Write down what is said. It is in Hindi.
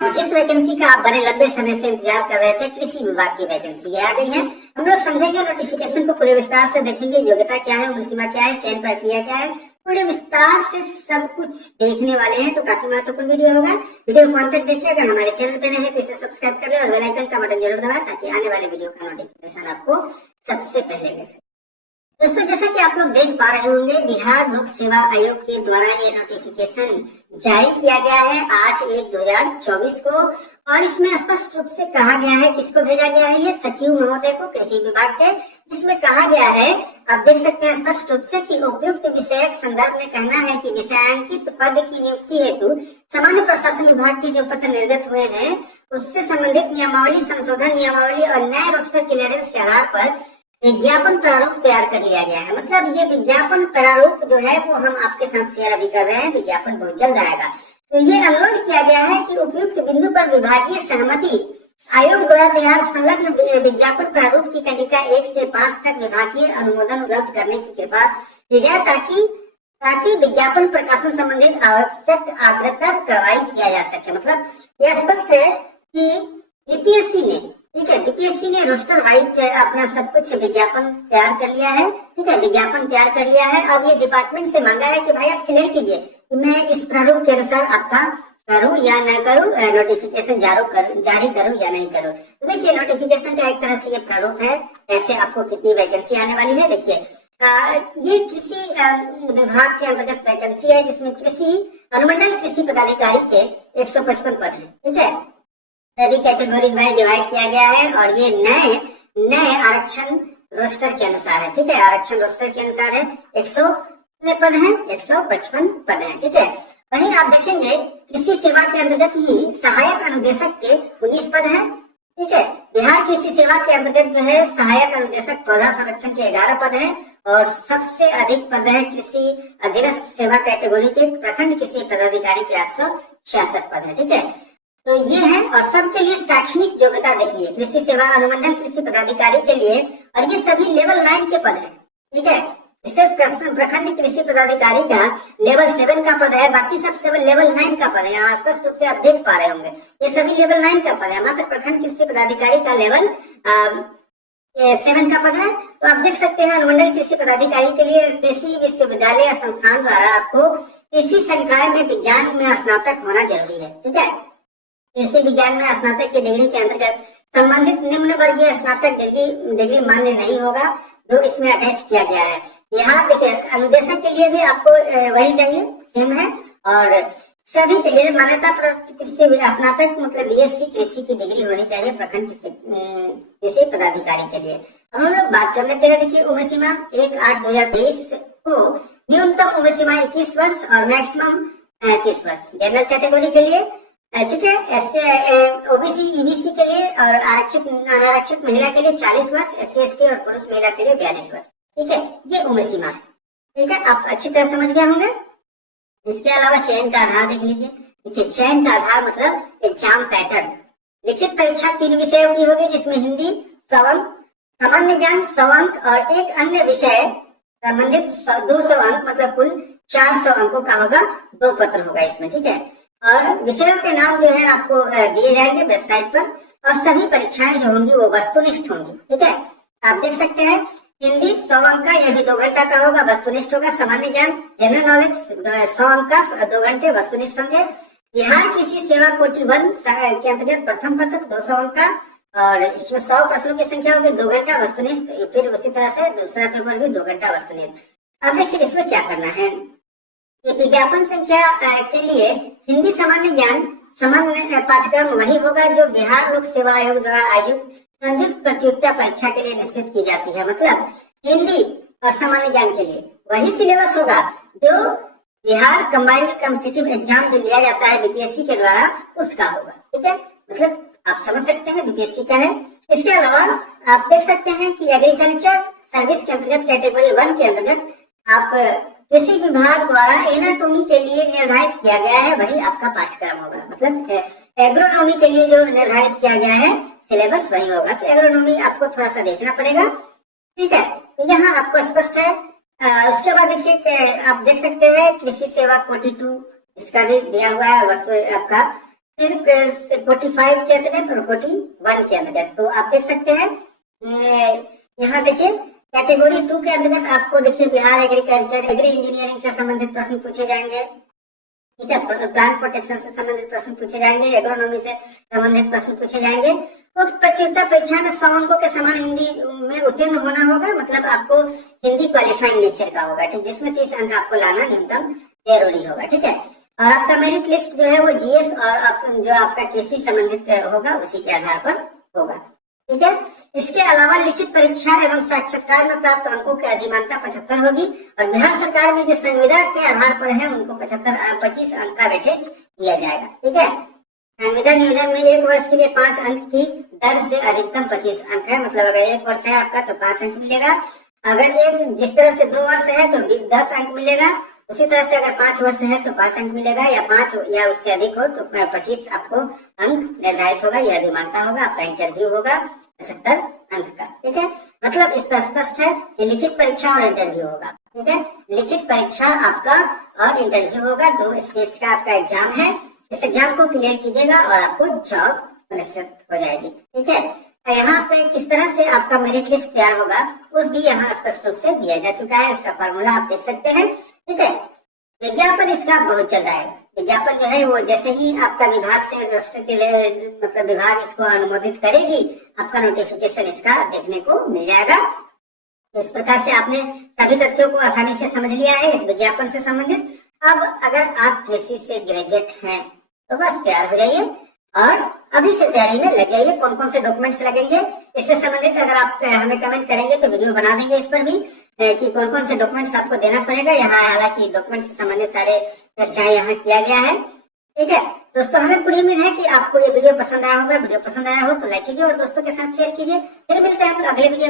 जिस वैकेंसी का आप बड़े लंबे समय से इंतजार कर रहे थे, कृषि विभाग की वैकेंसी आ गई है। हम लोग समझेंगे नोटिफिकेशन को पूरे विस्तार से देखेंगे, योग्यता क्या है, उम्र सीमा क्या है, चयन प्रक्रिया क्या है, पूरे विस्तार से सब कुछ देखने वाले हैं। तो काफी महत्वपूर्ण वीडियो होगा, वीडियो को अंत तक देखिए। अगर हमारे चैनल पे नए हैं तो इसे सब्सक्राइब कर ले और बेल आइकन का बटन जरूर दबाएं ताकि आने वाले वीडियो का नोटिफिकेशन आपको सबसे पहले मिल सके। दोस्तों, जैसा कि आप लोग देख पा रहे होंगे, बिहार लोक सेवा आयोग के द्वारा ये नोटिफिकेशन जारी किया गया है 8/1/2024 को, और इसमें स्पष्ट रूप से कहा गया है, किसको भेजा गया है, ये सचिव महोदय को, कृषि विभाग के, जिसमें कहा गया है, आप देख सकते हैं स्पष्ट रूप से कि उपयुक्त विषयक संदर्भ में कहना है कि विषयांकित पद की नियुक्ति हेतु सामान्य प्रशासन विभाग के जो पत्र निर्गत हुए हैं उससे संबंधित नियमावली, संशोधन नियमावली और नए रोस्टर क्लियरेंस के आधार पर विज्ञापन प्रारूप तैयार कर लिया गया है। मतलब ये विज्ञापन प्रारूप जो है वो हम आपके साथ शेयर अभी कर रहे हैं, विज्ञापन बहुत जल्द आएगा। तो ये अनुरोध किया गया है कि उपयुक्त बिंदु पर विभागीय सहमति आयोग द्वारा तैयार संलग्न विज्ञापन प्रारूप की कंडिका 1 से 5 तक विभागीय अनुमोदन उपलब्ध करने की कृपा की जाए ताकि विज्ञापन प्रकाशन संबंधित आवश्यक अग्रतर कार्रवाई किया जा सके। मतलब यह स्पष्ट है कि बीपीएससी ने, ठीक है, बीपीएससी ने रोस्टर वाइज अपना सब कुछ विज्ञापन तैयार कर लिया है, ठीक है, विज्ञापन तैयार कर लिया है। अब ये डिपार्टमेंट से मांगा है कि भाई आप क्लियर कीजिए कि मैं इस प्रारूप के अनुसार आपका करूं या न करूं, नोटिफिकेशन जारी करूं या नहीं करूं। तो देखिए, नोटिफिकेशन का एक तरह से ये प्रारूप है, ऐसे आपको कितनी वैकेंसी आने वाली है। देखिए, ये कृषि विभाग के अंतर्गत वैकेंसी है, जिसमें कृषि अनुमंडल कृषि पदाधिकारी के 155 पद है, ठीक है। सभी कैटेगरी में डिवाइड किया गया है और ये नए आरक्षण रोस्टर के अनुसार है, ठीक है, आरक्षण रोस्टर के अनुसार है। 100 पद है, 155 पद है, ठीक है। वहीं आप देखेंगे कृषि सेवा के अंतर्गत ही सहायक अनुदेशक के 19 पद है, ठीक है। बिहार कृषि सेवा के अंतर्गत जो है सहायक अनुदेशक पौधा संरक्षण के 11 पद है, और सबसे अधिक पद है कृषि अधीनस्थ सेवा कैटेगरी के प्रखंड कृषि पदाधिकारी के 866 पद है, ठीक है। तो ये है, और सबके लिए शैक्षणिक योग्यता देखिए, कृषि सेवा अनुमंडल कृषि पदाधिकारी के लिए, और ये सभी लेवल 9 के पद है, ठीक है। सिर्फ प्रखंड कृषि पदाधिकारी का लेवल 7 का पद है, बाकी सब लेवल 9 का पद है। यहाँ स्पष्ट रूप से आप देख पा रहे होंगे, ये सभी लेवल 9 का पद है, मात्र प्रखंड कृषि पदाधिकारी का लेवल 7 का पद है। तो आप देख सकते हैं, अनुमंडल कृषि पदाधिकारी के लिए कृषि विश्वविद्यालय या संस्थान द्वारा आपको कृषि संकाय में विज्ञान में स्नातक होना जरूरी है, ठीक है। कृषि विज्ञान में स्नातक की डिग्री के अंतर्गत संबंधित निम्न वर्गीय स्नातक डिग्री मान्य नहीं होगा, जो इसमें अटैच किया गया है। यहाँ देखिए, अनुदेशक के लिए भी आपको वही चाहिए, सेम है, और सभी के लिए मान्यता प्राप्त कृषि स्नातक मतलब बीएससी कृषि की डिग्री होनी चाहिए प्रखंड कृषि पदाधिकारी के लिए। अब हम लोग बात कर लेते हैं। देखिए, उम्र सीमा 1/8/2023 को न्यूनतम उम्र सीमा 21 वर्ष और मैक्सिमम 30 वर्ष जनरल कैटेगरी के लिए, ठीक है। ओबीसी ईबीसी के लिए और आरक्षित अनारक्षित महिला के लिए 40 वर्ष, एससी एसटी और पुरुष महिला के लिए 42 वर्ष, ठीक है। ये उम्र सीमा है, ठीक है, आप अच्छी तरह समझ गए होंगे। इसके अलावा चयन का आधार देख लीजिए। देखिए, चयन का आधार मतलब एग्जाम पैटर्न। लिखित परीक्षा 3 विषयों की होगी, जिसमें हिंदी 100 अंक, सामान्य ज्ञान 100 अंक और एक अन्य विषय संबंधित 200 अंक, मतलब कुल 400 अंकों का होगा। 2 पत्र होगा इसमें, ठीक है। और विषयों के नाम जो है आपको दिए जाएंगे वेबसाइट पर, और सभी परीक्षाएं जो होंगी वो वस्तुनिष्ठ होंगी, ठीक है। आप देख सकते हैं, हिंदी 100 अंक का, यह भी 2 घंटा का होगा, वस्तुनिष्ठ होगा। सामान्य ज्ञान जनरल नॉलेज 100 अंक का, 2 घंटे वस्तुनिष्ठ होंगे। बिहार कृषि सेवा कोटि 1 के अंतर्गत प्रथम पत्र 200 अंक का, और इसमें 100 प्रश्नों की संख्या होगी, 2 घंटा वस्तुनिष्ठ। फिर उसी तरह से दूसरा पेपर भी 2 घंटा वस्तुनिष्ठ। अब देखिए, इसमें क्या करना है। विज्ञापन संख्या के लिए हिंदी सामान्य ज्ञान सामान्य पाठ्यक्रम वही होगा जो बिहार लोक सेवा आयोग द्वारा आयोजित संयुक्त प्रतियोगिता परीक्षा के लिए निश्चित की जाती है। मतलब हिंदी और सामान्य ज्ञान के लिए वही सिलेबस होगा जो बिहार कंबाइंड कॉम्पिटिटिव एग्जाम जो लिया जाता है बीपीएससी के द्वारा, उसका होगा, ठीक है। मतलब आप समझ सकते हैं बीपीएससी का है। इसके अलावा आप देख सकते हैं कि एग्रीकल्चर सर्विस के अंतर्गत कैटेगरी 1 के अंतर्गत आप कृषि विभाग द्वारा एनाटॉमी के लिए निर्धारित किया गया है, वही आपका पाठ्यक्रम होगा। मतलब एग्रोनॉमी के लिए जो निर्धारित किया गया है सिलेबस वही होगा। तो एग्रोनॉमी आपको थोड़ा सा देखना पड़ेगा, ठीक है। तो यहाँ आपको स्पष्ट है। उसके बाद देखिए, आप देख सकते हैं कृषि सेवा कोटि 2, इसका भी दिया हुआ है वस्तु आपका फिर 45 के अंतर्गत और 41 के अंतर्गत। तो आप देख सकते हैं यहाँ देखिए कैटेगरी 2 के अंतर्गत आपको देखिए बिहार एग्रीकल्चर एग्री इंजीनियरिंग से संबंधित प्रश्न पूछे जाएंगे, ठीक है, प्लांट प्रोटेक्शन से संबंधित प्रश्न पूछे जाएंगे, एग्रोनॉमी से संबंधित प्रश्न पूछे जाएंगे। तो प्रतियोगिता परीक्षा में 100 अंकों के समान हिंदी में उत्तीर्ण होना होगा, मतलब आपको हिंदी क्वालिफाइंग नेचर का होगा, ठीक, जिसमें 30 अंक आपको लाना न्यूनतम जरूरी होगा, ठीक है। और आपका मेरिट लिस्ट जो है वो जीएस और जो आपका कृषि संबंधित होगा उसी के आधार पर होगा, ठीक है। इसके अलावा लिखित परीक्षा एवं साक्षात्कार में प्राप्त अंकों की अधिमानता 75 होगी और बिहार सरकार में जो संविदा के आधार पर है उनको 25 अंक का वेटेज दिया जाएगा, ठीक है। संविदा नियोजन में 1 वर्ष के लिए 5 अंक की दर से अधिकतम 25 अंक है, मतलब अगर 1 वर्ष है आपका तो 5 अंक मिलेगा, अगर जिस तरह से 2 वर्ष है तो 10 अंक मिलेगा, उसी तरह से अगर 5 वर्ष है तो 5 अंक मिलेगा, या 5 या उससे अधिक हो तो 25 आपको अंक निर्धारित होगा, यह अधिमानता होगा। आपका इंटरव्यू होगा 75 अंक का, ठीक है। मतलब इस पर स्पष्ट है कि लिखित परीक्षा और इंटरव्यू होगा, ठीक है। लिखित परीक्षा आपका और इंटरव्यू होगा, 2 स्टेज का आपका एग्जाम है। इस एग्जाम को क्लियर कीजिएगा और आपको जॉब सुनिश्चित हो जाएगी, ठीक है। यहाँ पे किस तरह से आपका मेरिट लिस्ट तैयार होगा उस भी यहाँ स्पष्ट रूप से दिया जा चुका है, इसका फॉर्मूला आप देख सकते हैं, ठीक है। विज्ञापन इसका बहुत चल जाएगा, विज्ञापन जो है वो जैसे ही आपका विभाग से मतलब विभाग इसको अनुमोदित करेगी आपका नोटिफिकेशन इसका देखने को मिल जाएगा। इस प्रकार से आपने सभी तथ्यों को आसानी से समझ लिया है इस विज्ञापन से संबंधित। अब अगर आप कृषि से ग्रेजुएट हैं तो बस तैयार हो जाइए और अभी से तैयारी में लग जाइए। कौन कौन से डॉक्यूमेंट्स लगेंगे इससे संबंधित अगर आप हमें कमेंट करेंगे तो वीडियो बना देंगे इस पर भी कि कौन कौन से डॉक्यूमेंट्स आपको देना पड़ेगा। यहाँ हालांकि डॉक्यूमेंट्स से संबंधित सारे चर्चाएं यहाँ किया गया है, ठीक है। दोस्तों हमें पूरी उम्मीद है कि आपको ये वीडियो पसंद आया होगा। वीडियो पसंद आया हो तो लाइक कीजिए और दोस्तों के साथ शेयर कीजिए। फिर मिलते हैं अगले वीडियो।